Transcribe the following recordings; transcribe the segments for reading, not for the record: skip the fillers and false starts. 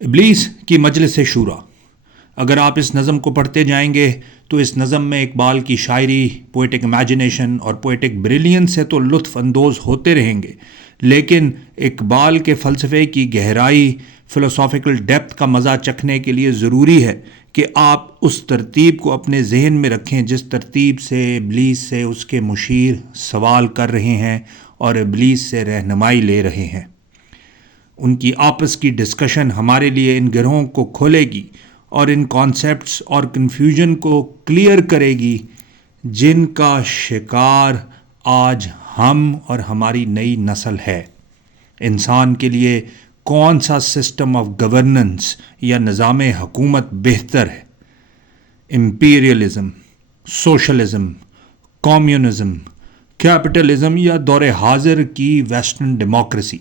ابلیس کی مجلس شورا. اگر آپ اس نظم کو پڑھتے جائیں گے تو اس نظم میں اقبال کی شاعری، پوئٹک امیجنیشن اور پوئٹک بریلینس سے تو لطف اندوز ہوتے رہیں گے، لیکن اقبال کے فلسفے کی گہرائی، فلسافیکل ڈیپتھ کا مزہ چکھنے کے لیے ضروری ہے کہ آپ اس ترتیب کو اپنے ذہن میں رکھیں جس ترتیب سے ابلیس سے اس کے مشیر سوال کر رہے ہیں اور ابلیس سے رہنمائی لے رہے ہیں. ان کی آپس کی ڈسکشن ہمارے لیے ان گرہوں کو کھولے گی اور ان کانسیپٹس اور کنفیوژن کو کلیئر کرے گی جن کا شکار آج ہم اور ہماری نئی نسل ہے. انسان کے لیے کون سا سسٹم آف گورننس یا نظام حکومت بہتر ہے؟ امپیریلزم، سوشلزم، کمیونزم، کیپٹلزم یا دور حاضر کی ویسٹرن ڈیموکریسی؟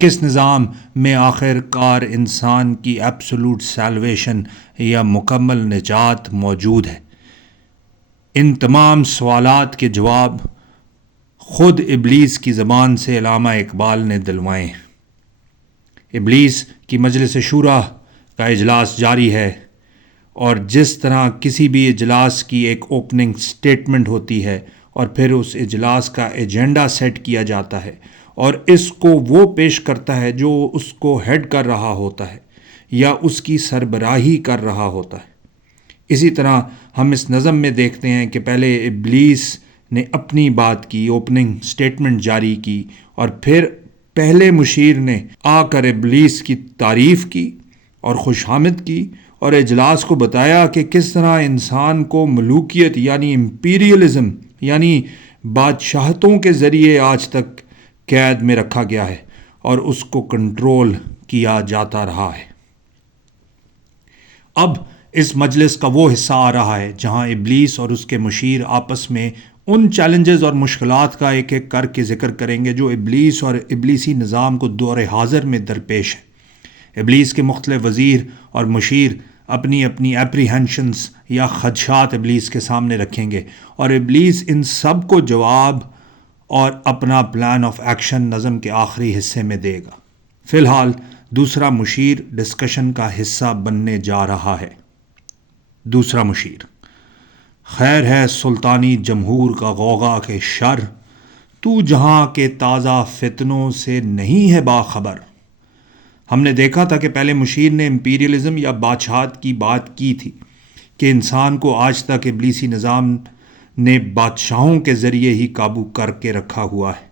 کس نظام میں آخر کار انسان کی ایبسولوٹ سیلویشن یا مکمل نجات موجود ہے؟ ان تمام سوالات کے جواب خود ابلیس کی زبان سے علامہ اقبال نے دلوائے ہیں. ابلیس کی مجلس شورا کا اجلاس جاری ہے، اور جس طرح کسی بھی اجلاس کی ایک اوپننگ سٹیٹمنٹ ہوتی ہے اور پھر اس اجلاس کا ایجنڈا سیٹ کیا جاتا ہے اور اس کو وہ پیش کرتا ہے جو اس کو ہیڈ کر رہا ہوتا ہے یا اس کی سربراہی کر رہا ہوتا ہے. اسی طرح ہم اس نظم میں دیکھتے ہیں کہ پہلے ابلیس نے اپنی بات کی، اوپننگ سٹیٹمنٹ جاری کی، اور پھر پہلے مشیر نے آ کر ابلیس کی تعریف کی اور خوش آمد کی اور اجلاس کو بتایا کہ کس طرح انسان کو ملوکیت یعنی امپیریلزم یعنی بادشاہتوں کے ذریعے آج تک قید میں رکھا گیا ہے اور اس کو کنٹرول کیا جاتا رہا ہے. اب اس مجلس کا وہ حصہ آ رہا ہے جہاں ابلیس اور اس کے مشیر آپس میں ان چیلنجز اور مشکلات کا ایک ایک کر کے ذکر کریں گے جو ابلیس اور ابلیسی نظام کو دور حاضر میں درپیش ہیں. ابلیس کے مختلف وزیر اور مشیر اپنی اپنی اپریہنشنز یا خدشات ابلیس کے سامنے رکھیں گے اور ابلیس ان سب کو جواب اور اپنا پلان آف ایکشن نظم کے آخری حصے میں دے گا. فی الحال دوسرا مشیر ڈسکشن کا حصہ بننے جا رہا ہے. دوسرا مشیر: خیر ہے سلطانی جمہور کا غوغا کے شر، تو جہاں کے تازہ فتنوں سے نہیں ہے باخبر. ہم نے دیکھا تھا کہ پہلے مشیر نے امپیریلزم یا بادشاہت کی بات کی تھی کہ انسان کو آج تک ابلیسی نظام نے بادشاہوں کے ذریعے ہی قابو کر کے رکھا ہوا ہے.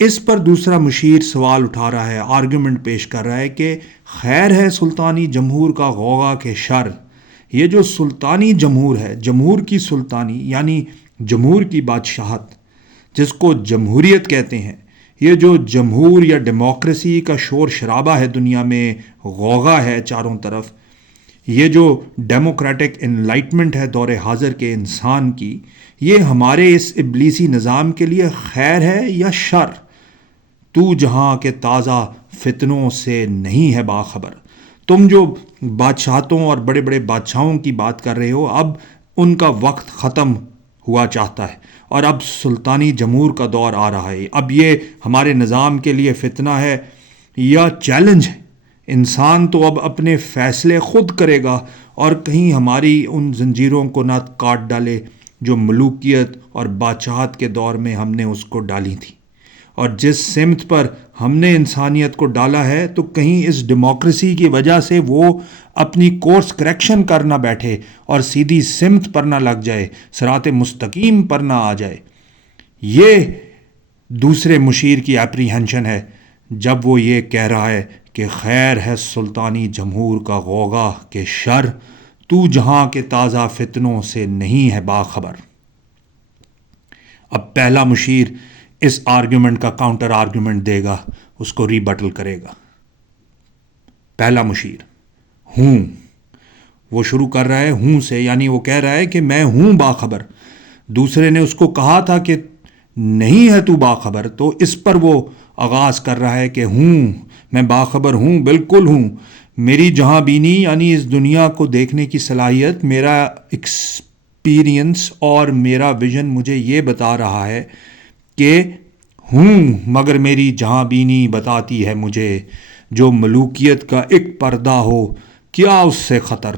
اس پر دوسرا مشیر سوال اٹھا رہا ہے، آرگومنٹ پیش کر رہا ہے کہ خیر ہے سلطانی جمہور کا غوغا کے شر. یہ جو سلطانی جمہور ہے، جمہور کی سلطانی یعنی جمہور کی بادشاہت، جس کو جمہوریت کہتے ہیں، یہ جو جمہور یا ڈیموکریسی کا شور شرابہ ہے دنیا میں، غوغا ہے چاروں طرف، یہ جو ڈیموکریٹک انلائٹمنٹ ہے دور حاضر کے انسان کی، یہ ہمارے اس ابلیسی نظام کے لیے خیر ہے یا شر؟ تو جہاں کے تازہ فتنوں سے نہیں ہے باخبر. تم جو بادشاہتوں اور بڑے بڑے بادشاہوں کی بات کر رہے ہو، اب ان کا وقت ختم ہوا چاہتا ہے اور اب سلطانی جمہور کا دور آ رہا ہے. اب یہ ہمارے نظام کے لیے فتنہ ہے یا چیلنج ہے؟ انسان تو اب اپنے فیصلے خود کرے گا اور کہیں ہماری ان زنجیروں کو نہ کاٹ ڈالے جو ملوکیت اور بادشاہت کے دور میں ہم نے اس کو ڈالی تھی. اور جس سمت پر ہم نے انسانیت کو ڈالا ہے تو کہیں اس ڈیموکریسی کی وجہ سے وہ اپنی کورس کریکشن کر نہ بیٹھے اور سیدھی سمت پر نہ لگ جائے، صراط مستقیم پر نہ آ جائے. یہ دوسرے مشیر کی اپریہنشن ہے جب وہ یہ کہہ رہا ہے کہ خیر ہے سلطانی جمہور کا غوغا کے شر، تو جہاں کے تازہ فتنوں سے نہیں ہے باخبر. اب پہلا مشیر اس آرگیومنٹ کا کاؤنٹر آرگیومنٹ دے گا، اس کو ریبٹل کرے گا. پہلا مشیر: ہوں. وہ شروع کر رہا ہے ہوں سے، یعنی وہ کہہ رہا ہے کہ میں ہوں باخبر. دوسرے نے اس کو کہا تھا کہ نہیں ہے تو باخبر، تو اس پر وہ آغاز کر رہا ہے کہ ہوں، میں باخبر ہوں، بالکل ہوں. میری جہاں بینی یعنی اس دنیا کو دیکھنے کی صلاحیت، میرا ایکسپیرینس اور میرا ویژن مجھے یہ بتا رہا ہے کہ ہوں مگر میری جہاں بینی بتاتی ہے مجھے، جو ملوکیت کا ایک پردہ ہو کیا اس سے خطر۔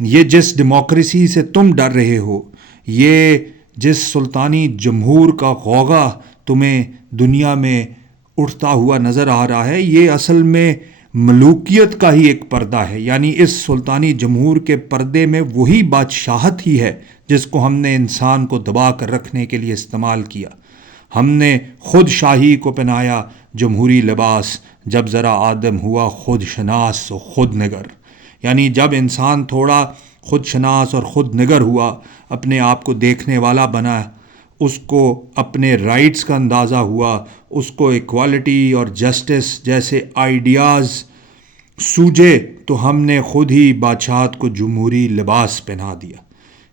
یہ جس ڈیموکریسی سے تم ڈر رہے ہو، یہ جس سلطانی جمہور کا غوغا تمہیں دنیا میں اٹھتا ہوا نظر آ رہا ہے، یہ اصل میں ملوکیت کا ہی ایک پردہ ہے۔ یعنی اس سلطانی جمہور کے پردے میں وہی بادشاہت ہی ہے جس کو ہم نے انسان کو دبا کر رکھنے کے لیے استعمال کیا۔ ہم نے خود شاہی کو پہنایا جمہوری لباس، جب ذرا آدم ہوا خود شناس و خود نگر۔ یعنی جب انسان تھوڑا خود شناس اور خود نگر ہوا، اپنے آپ کو دیکھنے والا بنا، اس کو اپنے رائٹس کا اندازہ ہوا، اس کو ایکوالٹی اور جسٹس جیسے آئیڈیاز سوجے، تو ہم نے خود ہی بادشاہت کو جمہوری لباس پہنا دیا۔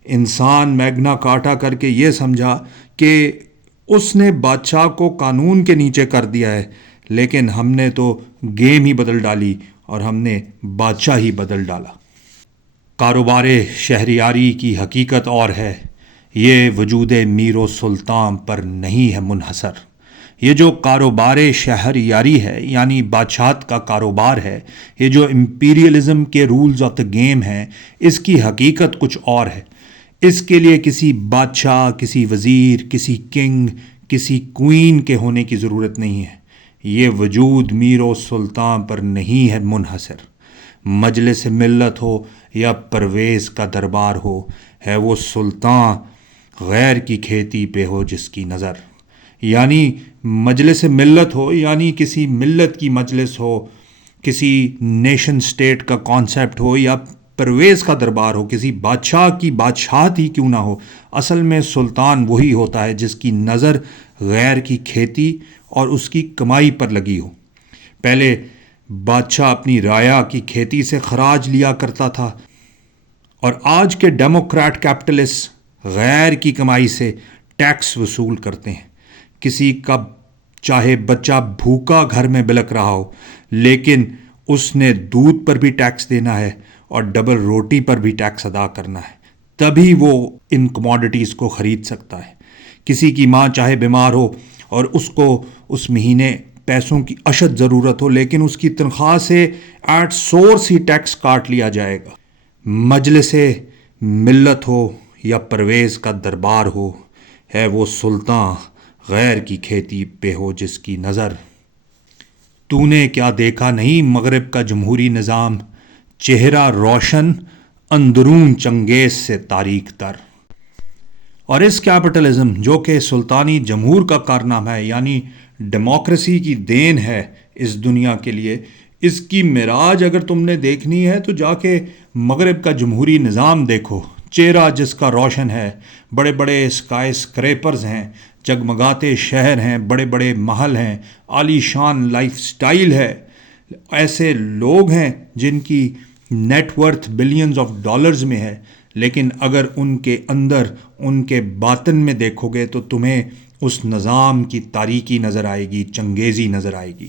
انسان میگنا کارٹا کر کے یہ سمجھا کہ اس نے بادشاہ کو قانون کے نیچے کر دیا ہے، لیکن ہم نے تو گیم ہی بدل ڈالی اور ہم نے بادشاہ ہی بدل ڈالا۔ کاروبار شہریاری کی حقیقت اور ہے، یہ وجود میر و سلطان پر نہیں ہے منحصر۔ یہ جو کاروبار شہریاری ہے، یعنی بادشاہت کا کاروبار ہے، یہ جو امپیریلزم کے رولز آف دا گیم ہیں، اس کی حقیقت کچھ اور ہے۔ اس کے لیے کسی بادشاہ، کسی وزیر، کسی کنگ، کسی کوئین کے ہونے کی ضرورت نہیں ہے۔ یہ وجود میر و سلطان پر نہیں ہے منحصر۔ مجلس ملت ہو یا پرویز کا دربار ہو، ہے وہ سلطان غیر کی کھیتی پہ ہو جس کی نظر۔ یعنی مجلس ملت ہو، یعنی کسی ملت کی مجلس ہو، کسی نیشن سٹیٹ کا کانسیپٹ ہو، یا پرویز کا دربار ہو، کسی بادشاہ کی بادشاہت ہی کیوں نہ ہو، اصل میں سلطان وہی ہوتا ہے جس کی نظر غیر کی کھیتی اور اس کی کمائی پر لگی ہو۔ پہلے بادشاہ اپنی رعایا کی کھیتی سے خراج لیا کرتا تھا، اور آج کے ڈیموکریٹ کیپٹلسٹ غیر کی کمائی سے ٹیکس وصول کرتے ہیں۔ کسی کا چاہے بچہ بھوکا گھر میں بلک رہا ہو، لیکن اس نے دودھ پر بھی ٹیکس دینا ہے اور ڈبل روٹی پر بھی ٹیکس ادا کرنا ہے، تبھی وہ ان کموڈٹیز کو خرید سکتا ہے۔ کسی کی ماں چاہے بیمار ہو اور اس کو اس مہینے پیسوں کی اشد ضرورت ہو، لیکن اس کی تنخواہ سے ایٹ سورس ہی ٹیکس کاٹ لیا جائے گا۔ مجلس ملت ہو یا پرویز کا دربار ہو، ہے وہ سلطان غیر کی کھیتی پہ ہو جس کی نظر۔ تو نے کیا دیکھا نہیں مغرب کا جمہوری نظام، چہرہ روشن اندرون چنگیز سے تاریک تر۔ اور اس کیپٹلزم جو کہ سلطانی جمہور کا کارنامہ ہے، یعنی ڈیموکریسی کی دین ہے اس دنیا کے لیے، اس کی معراج اگر تم نے دیکھنی ہے تو جا کے مغرب کا جمہوری نظام دیکھو۔ چہرہ جس کا روشن ہے، بڑے بڑے اسکائی اسکریپرز ہیں، جگمگاتے شہر ہیں، بڑے بڑے محل ہیں، عالی شان لائف سٹائل ہے، ایسے لوگ ہیں جن کی net worth billions of dollars میں ہے، لیکن اگر ان کے اندر، ان کے باطن میں دیکھو گے تو تمہیں اس نظام کی تاریکی نظر آئے گی، چنگیزی نظر آئے گی۔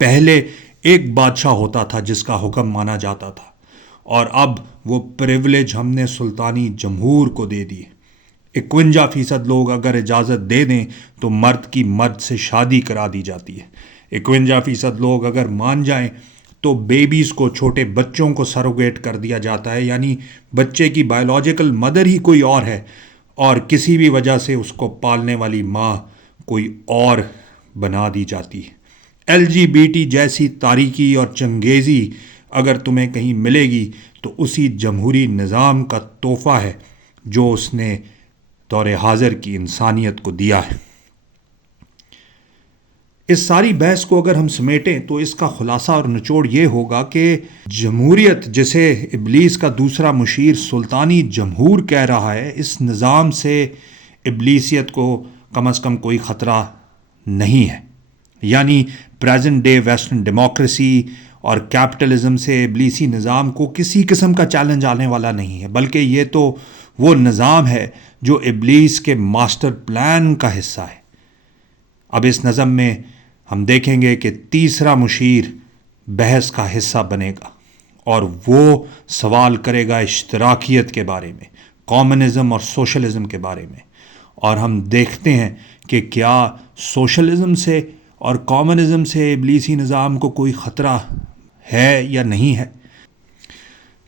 پہلے ایک بادشاہ ہوتا تھا جس کا حکم مانا جاتا تھا، اور اب وہ پریولیج ہم نے سلطانی جمہور کو دے دی۔ 51% لوگ اگر اجازت دے دیں تو مرد کی مرد سے شادی کرا دی جاتی ہے۔ 51% لوگ اگر مان جائیں تو بیبیز کو، چھوٹے بچوں کو سروگیٹ کر دیا جاتا ہے، یعنی بچے کی بائیولوجیکل مدر ہی کوئی اور ہے، اور کسی بھی وجہ سے اس کو پالنے والی ماں کوئی اور بنا دی جاتی ہے۔ LGBT جیسی تاریکی اور چنگیزی اگر تمہیں کہیں ملے گی تو اسی جمہوری نظام کا تحفہ ہے جو اس نے دور حاضر کی انسانیت کو دیا ہے۔ اس ساری بحث کو اگر ہم سمیٹیں تو اس کا خلاصہ اور نچوڑ یہ ہوگا کہ جمہوریت، جسے ابلیس کا دوسرا مشیر سلطانی جمہور کہہ رہا ہے، اس نظام سے ابلیسیت کو کم از کم کوئی خطرہ نہیں ہے۔ یعنی پریزنٹ ڈے ویسٹرن ڈیموکریسی اور کیپٹلزم سے ابلیسی نظام کو کسی قسم کا چیلنج آنے والا نہیں ہے، بلکہ یہ تو وہ نظام ہے جو ابلیس کے ماسٹر پلان کا حصہ ہے۔ اب اس نظم میں ہم دیکھیں گے کہ تیسرا مشیر بحث کا حصہ بنے گا، اور وہ سوال کرے گا اشتراکیت کے بارے میں، کامنزم اور سوشلزم کے بارے میں، اور ہم دیکھتے ہیں کہ کیا سوشلزم سے اور کامنزم سے ابلیسی نظام کو کوئی خطرہ ہے یا نہیں ہے؟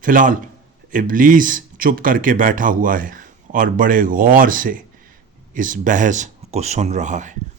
فی الحال ابلیس چپ کر کے بیٹھا ہوا ہے اور بڑے غور سے اس بحث کو سن رہا ہے۔